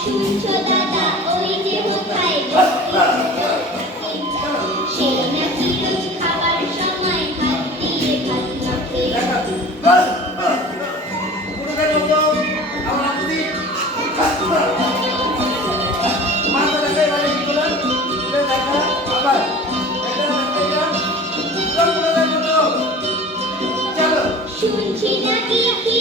শুনছো দাদা ওই যে কোথায় সে নাকি রোজ খাবার সময় হাত দিয়ে ভাত মাখে শুনছি নাকি